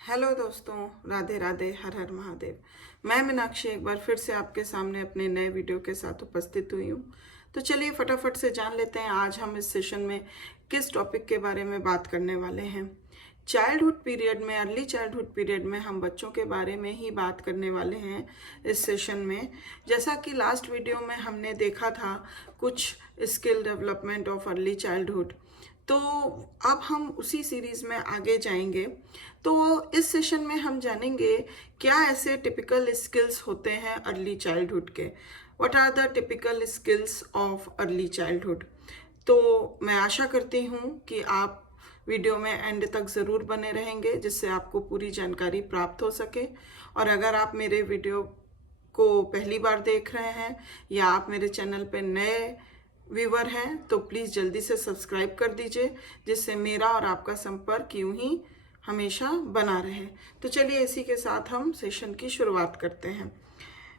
Hello दोस्तों, राधे राधे, हर हर महादेव। मैं मीनाक्षी एक बार फिर से आपके सामने अपने नए वीडियो के साथ उपस्थित हुई हूँ। तो चलिए फटाफट से जान लेते हैं आज हम इस सेशन में किस टॉपिक के बारे में बात करने वाले हैं। चाइल्डहुड पीरियड में, अर्ली चाइल्डहुड पीरियड में हम बच्चों के बारे में ही बात करने वाले हैं इस सेशन में। जैसा कि लास्ट वीडियो में हमने देखा था कुछ skill development of early childhood, तो अब हम उसी सीरीज में आगे जाएंगे। तो इस सेशन में हम जानेंगे क्या ऐसे टिपिकल स्किल्स होते हैं अर्ली चाइल्डहुड के। What are the typical skills of early childhood. तो मैं आशा करती हूँ कि आप वीडियो में एंड तक ज़रूर बने रहेंगे, जिससे आपको पूरी जानकारी प्राप्त हो सके। और अगर आप मेरे वीडियो को पहली बार देख रहे हैं या आप मेरे चैनल पर नए व्यूवर हैं तो प्लीज़ जल्दी से सब्सक्राइब कर दीजिए, जिससे मेरा और आपका संपर्क यूं ही हमेशा बना रहे। तो चलिए इसी के साथ हम सेशन की शुरुआत करते हैं।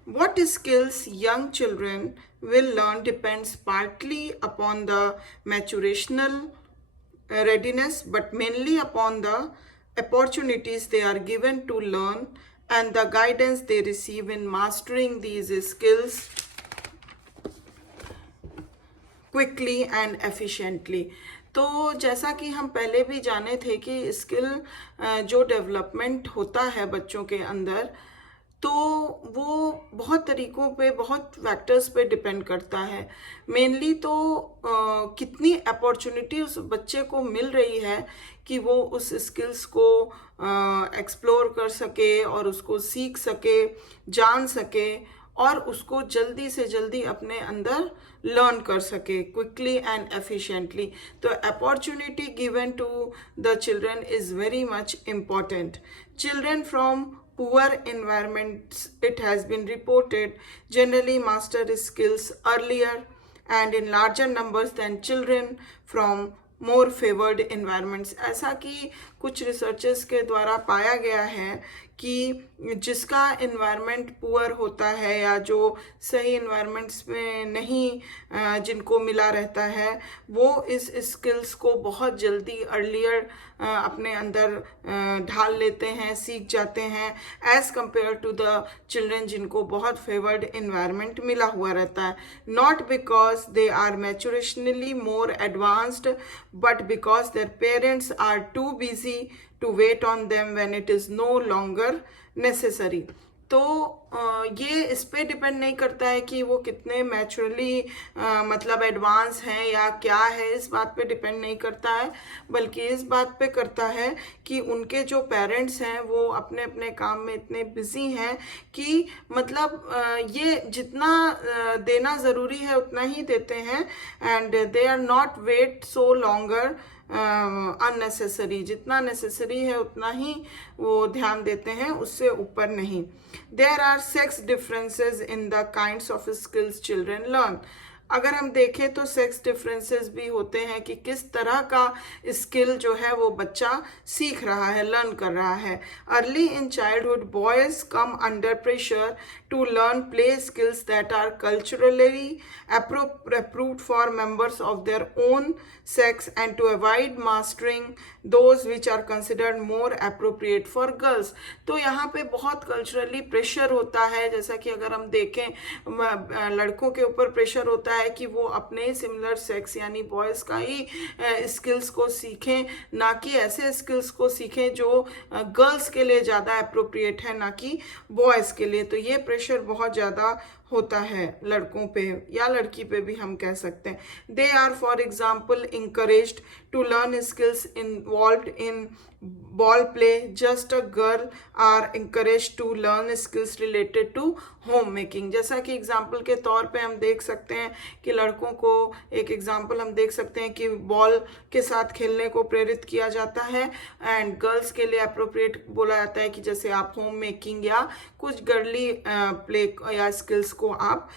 What skills young children will learn depends partly upon the maturational readiness, but mainly upon the opportunities they are given to learn and the guidance they receive in mastering these skills quickly and efficiently. तो जैसा कि हम पहले भी जाने थे कि skill जो डेवलपमेंट होता है बच्चों के अंदर, तो वो बहुत तरीकों पे, बहुत फैक्टर्स पे डिपेंड करता है। मेनली तो कितनी अपॉर्चुनिटी उस बच्चे को मिल रही है कि वो उस स्किल्स को एक्सप्लोर कर सके और उसको सीख सके, जान सके और उसको जल्दी से जल्दी अपने अंदर लर्न कर सके क्विकली एंड एफिशिएंटली। तो opportunity given to the children is very much important. Children from poor environments, it has been reported, generally master skills earlier and in larger numbers than children from more favored environments। ऐसा कि कुछ researches के द्वारा पाया गया है कि जिसका इन्वायरमेंट पुअर होता है या जो सही इन्वायरमेंट्स में नहीं जिनको मिला रहता है, वो इस स्किल्स को बहुत जल्दी अर्लियर अपने अंदर ढाल लेते हैं, सीख जाते हैं, as compared to the children जिनको बहुत फेवर्ड इन्वायरमेंट मिला हुआ रहता है। Not because they are maturationally more advanced, but because their parents are too busy to wait on them when it is no longer necessary। तो ये इस पे डिपेंड नहीं करता है कि वो कितने मैच्योरली मतलब एडवांस हैं या क्या है, इस बात पे डिपेंड नहीं करता है, बल्कि इस बात पे करता है कि उनके जो पेरेंट्स हैं वो अपने अपने काम में इतने बिजी हैं कि मतलब ये जितना देना ज़रूरी है उतना ही देते हैं, and they are not wait so longer unnecessary. जितना नेसेसरी है उतना ही वो ध्यान देते हैं, उससे ऊपर नहीं। There are sex differences in the kinds of skills children learn. अगर हम देखें तो सेक्स डिफरेंसेस भी होते हैं कि किस तरह का स्किल जो है वो बच्चा सीख रहा है, लर्न कर रहा है। Early in childhood boys come under pressure to learn play skills that are culturally approved for members of their own sex and to avoid mastering those which are considered more appropriate for girls। तो यहाँ पे बहुत culturally pressure होता है। जैसा कि अगर हम देखें लड़कों के ऊपर प्रेशर होता है कि वो अपने सिमिलर सेक्स यानी बॉयज़ का ही स्किल्स को सीखें, ना कि ऐसे स्किल्स को सीखें जो गर्ल्स के लिए ज़्यादा अप्रोप्रिएट है, ना कि बॉयज़ के लिए। तो ये प्रेशर बहुत ज़्यादा होता है लड़कों पे या लड़की पे भी हम कह सकते हैं। They are for example encouraged to learn skills involved in ball play, just a girl are encourage to learn skills related to home making. जैसा कि एग्जाम्पल के तौर पे हम देख सकते हैं कि लड़कों को एक एग्जाम्पल हम देख सकते हैं कि बॉल के साथ खेलने को प्रेरित किया जाता है, एंड गर्ल्स के लिए अप्रोप्रिएट बोला जाता है कि जैसे आप होम मेकिंग या कुछ गर्ली प्ले या स्किल्स को आप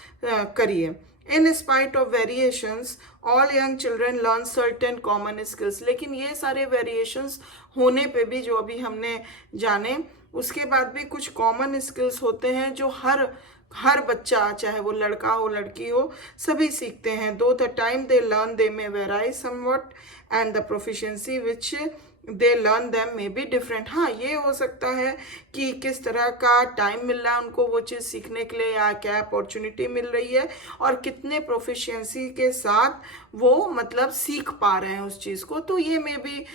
करिए। In spite of variations all young children learn certain common skills. लेकिन ये सारे वेरिएशंस होने पे भी, जो अभी हमने जाने, उसके बाद भी कुछ कॉमन स्किल्स होते हैं जो हर बच्चा, चाहे वो लड़का हो लड़की हो, सभी सीखते हैं। दो the time they learn they may वेराई somewhat and the proficiency which they learn them may be different. हाँ, ये हो सकता है कि किस तरह का टाइम मिल रहा है उनको वो चीज़ सीखने के लिए, या क्या अपॉर्चुनिटी मिल रही है, और कितने प्रोफिशिएंसी के साथ वो मतलब सीख पा रहे हैं उस चीज़ को। तो ये मे बी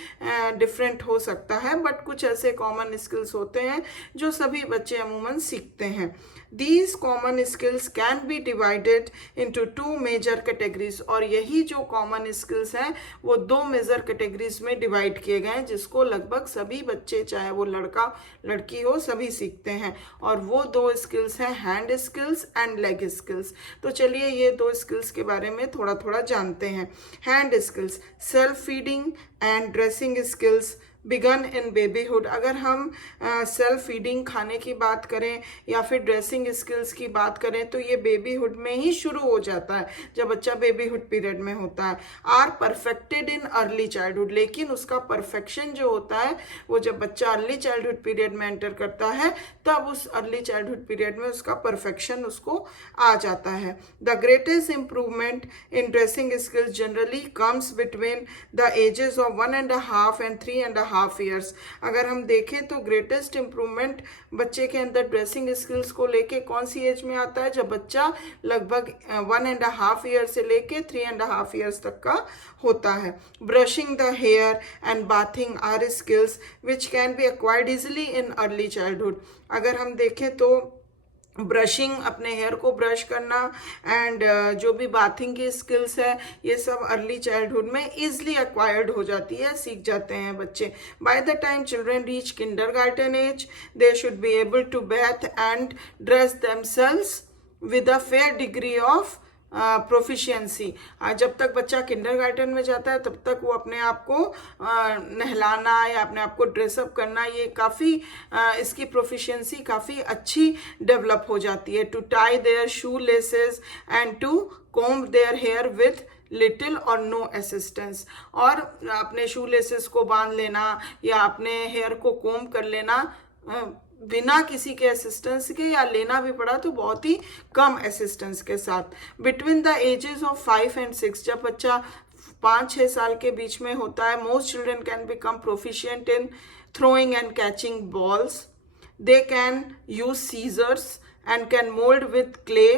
डिफरेंट हो सकता है, बट कुछ ऐसे कॉमन स्किल्स होते हैं जो सभी बच्चे अमूमन सीखते हैं। These common skills can be divided into two major categories, और यही जो common skills हैं वो दो मेजर कैटेगरीज में डिवाइड किए गए हैं, जिसको लगभग सभी बच्चे, चाहे वो लड़का लड़की हो, सभी सीखते हैं। और वो दो स्किल्स हैं hand skills and leg skills. तो चलिए ये दो स्किल्स के बारे में थोड़ा थोड़ा जानते हैं। Hand skills, self feeding and dressing skills begin in babyhood. अगर हम सेल्फ फीडिंग, खाने की बात करें या फिर ड्रेसिंग स्किल्स की बात करें, तो ये बेबीहुड में ही शुरू हो जाता है, जब बच्चा बेबीहुड पीरियड में होता है। Are perfected in early childhood, लेकिन उसका परफेक्शन जो होता है वो जब बच्चा अर्ली चाइल्डहुड पीरियड में एंटर करता है, तब उस अर्ली चाइल्डहुड पीरियड में उसका परफेक्शन उसको आ जाता है। The greatest improvement in dressing skills generally comes between the ages of 1.5 and 3.5 years. अगर हम देखें तो ग्रेटेस्ट इंप्रूवमेंट बच्चे के अंदर ड्रेसिंग स्किल्स को लेके कौन सी एज में आता है? जब बच्चा लगभग 1.5 ईयर से लेके 3.5 ईयर्स तक का होता है। Brushing the hair and bathing are skills which can be acquired easily in early childhood. अगर हम देखें तो ब्रशिंग, अपने हेयर को ब्रश करना, एंड जो भी बाथिंग की स्किल्स है, ये सब अर्ली चाइल्डहुड में इजली एक्वायर्ड हो जाती है, सीख जाते हैं बच्चे। By the time children reach kindergarten age, they should be able to bath and dress themselves with a fair degree of proficiency. जब तक बच्चा किंडरगार्टन में जाता है तब तक वो अपने आप को नहलाना या अपने आप को ड्रेसअप करना, ये काफ़ी इसकी प्रोफिशिएंसी काफ़ी अच्छी डेवलप हो जाती है। To tie their shoe laces and to comb their hair with little or no assistance, और अपने शू लेसेस को बांध लेना या अपने हेयर को कोम्ब कर लेना बिना किसी के असिस्टेंस के, या लेना भी पड़ा तो बहुत ही कम असिस्टेंस के साथ। Between the ages of 5 and 6, जब बच्चा 5-6 साल के बीच में होता है, most children can become proficient in throwing and catching balls. They can use scissors and can mold with clay,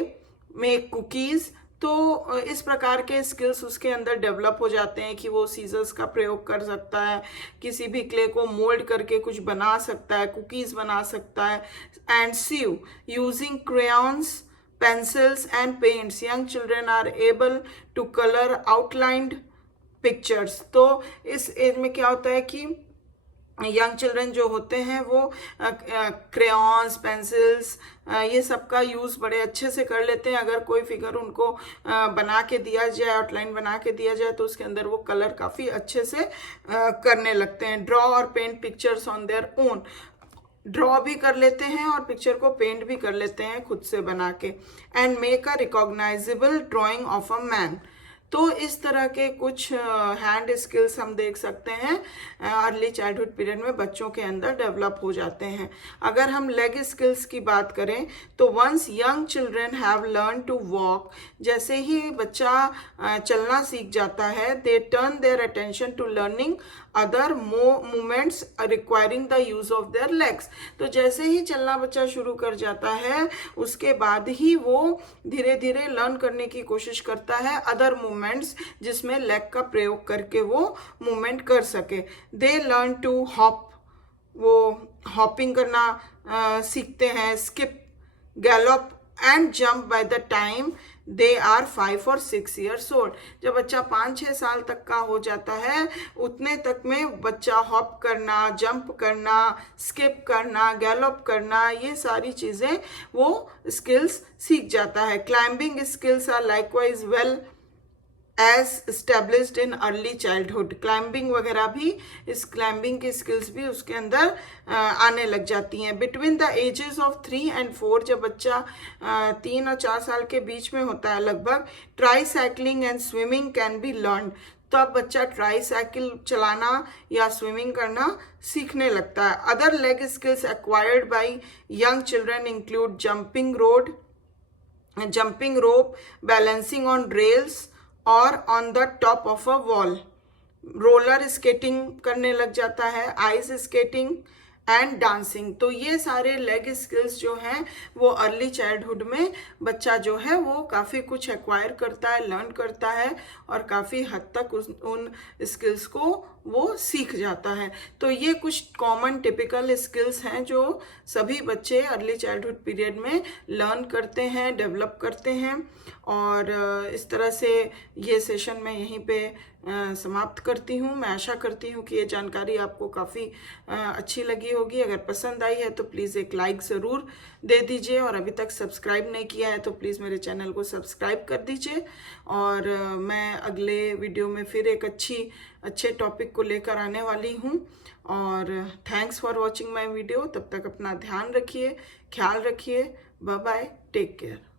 make cookies. तो इस प्रकार के स्किल्स उसके अंदर डेवलप हो जाते हैं कि वो सीजर्स का प्रयोग कर सकता है, किसी भी क्ले को मोल्ड करके कुछ बना सकता है, कुकीज़ बना सकता है। And sieve using crayons, pencils and paints, young children are able to colour outlined pictures. तो इस एज में क्या होता है कि यंग चिल्ड्रन जो होते हैं वो क्रेयॉन्स, पेंसिल्स, ये सब का यूज़ बड़े अच्छे से कर लेते हैं। अगर कोई फिगर उनको बना के दिया जाए, आउटलाइन बना के दिया जाए, तो उसके अंदर वो कलर काफ़ी अच्छे से करने लगते हैं। ड्रॉ और paint pictures on their own, draw भी कर लेते हैं और पिक्चर को पेंट भी कर लेते हैं खुद से बना के। And make a recognisable drying of a man. तो इस तरह के कुछ हैंड स्किल्स हम देख सकते हैं अर्ली चाइल्डहुड पीरियड में बच्चों के अंदर डेवलप हो जाते हैं। अगर हम लेग स्किल्स की बात करें तो once young children have learn to walk, जैसे ही बच्चा चलना सीख जाता है, they turn their attention to learning other movements requiring the use of their legs. तो जैसे ही चलना बच्चा शुरू कर जाता है, उसके बाद ही वो धीरे धीरे लर्न करने की कोशिश करता है अदर मूवमेंट्स जिसमें लेग का प्रयोग करके वो मूवमेंट कर सके। दे लर्न टू हॉप, वो हॉपिंग करना सीखते हैं, skip, gallop and jump by the time they are 5 or 6 years old। जब बच्चा 5-6 साल तक का हो जाता है, उतने तक में बच्चा हॉप करना, जंप करना, स्किप करना, गैलप करना, ये सारी चीज़ें वो स्किल्स सीख जाता है। Climbing skills are likewise well as established in early childhood. Climbing वगैरह भी, इस क्लाइंबिंग की स्किल्स भी उसके अंदर आने लग जाती हैं। Between the ages of 3 and 4, जब बच्चा 3 और 4 साल के बीच में होता है लगभग, try cycling and swimming can be learn. तब बच्चा ट्राई साइकिल चलाना या स्विमिंग करना सीखने लगता है। Other leg skills acquired by young children include jumping rope, balancing on rails और on the top of a wall, roller skating करने लग जाता है, आइस स्केटिंग एंड डांसिंग। तो ये सारे लेग स्किल्स जो हैं वो अर्ली चाइल्डहुड में बच्चा जो है वो काफ़ी कुछ एक्वायर करता है, लर्न करता है और काफ़ी हद तक उन स्किल्स को वो सीख जाता है। तो ये कुछ कॉमन टिपिकल स्किल्स हैं जो सभी बच्चे अर्ली चाइल्डहुड पीरियड में लर्न करते हैं, डेवलप करते हैं। और इस तरह से ये सेशन मैं यहीं पे समाप्त करती हूँ। मैं आशा करती हूँ कि ये जानकारी आपको काफ़ी अच्छी लगी होगी। अगर पसंद आई है तो प्लीज़ एक लाइक ज़रूर दे दीजिए, और अभी तक सब्सक्राइब नहीं किया है तो प्लीज़ मेरे चैनल को सब्सक्राइब कर दीजिए। और मैं अगले वीडियो में फिर एक अच्छे टॉपिक को लेकर आने वाली हूँ। और thanks for watching my video. तब तक अपना ध्यान रखिए, ख्याल रखिए। Bye bye, take care.